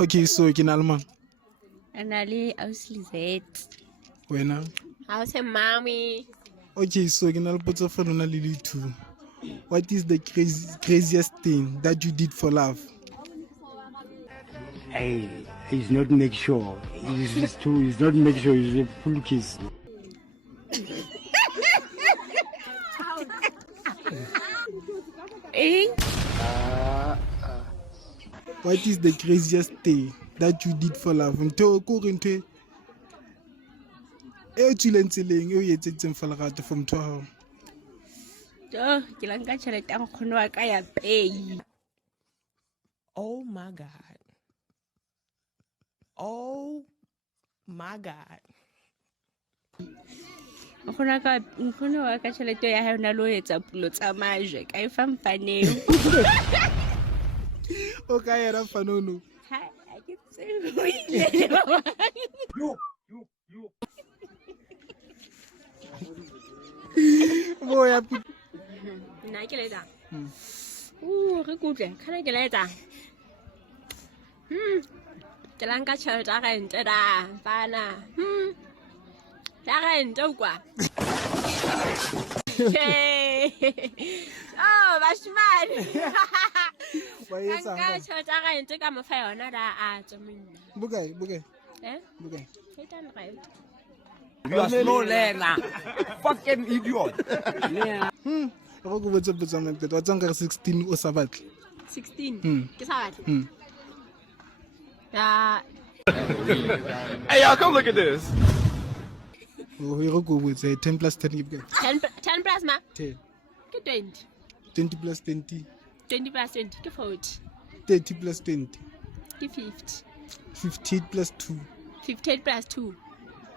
Okay, so ke na le mang? Ana le ausi Lizette. Wena? How's her mommy? Okay, so ke na le potso for lona le le two. What is the craziest thing that you did for love? Hey, he's not make sure. He's not make sure. He's a full kiss. Eh? What is the craziest thing that you did for love? Ntho ko re ntho e tswileng tseleng e o etsetseng for lerato for motho wa hao. Ke la nka tšhelete ya nkgono wa ka ya pay. Oh my God. Oh my God. Nkgono wa ka tšhelete ya hae o na le ho etsa pulo tsa majwe ka e fa mfaneng. O ka era fanono. Ha ke tsebe ho ile. Boya Nna ke letsa. Re kutle, kana ke letsa. Ke la nka tšhelete ya rente da, bana. Ya rente kwa. Oh, bashimane. wa etsa Nka tšhelete ya rente ka mo fa yona da a tswa monna. Bukae? Eh? Bukae? 800. You are slow learner. Fucking idiot. Go go botsa botsa mente. Wa tsanga 16 o sa batle. 16. Ke sa batle. Ya Hey, y'all, come look at this. O go go botsa 10 plus 10 ke bukae? 10 plus ma? 10. Ke 20. 20 plus 20. 20 plus 20 ke 40. 30 plus 20. Ke 50. 58 plus 2. 58 plus 2.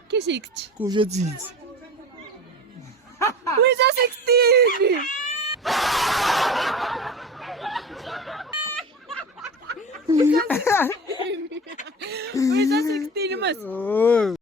Ke 60. Ko jetsitse. Who is a 16? Who is a 16 mas? Oh.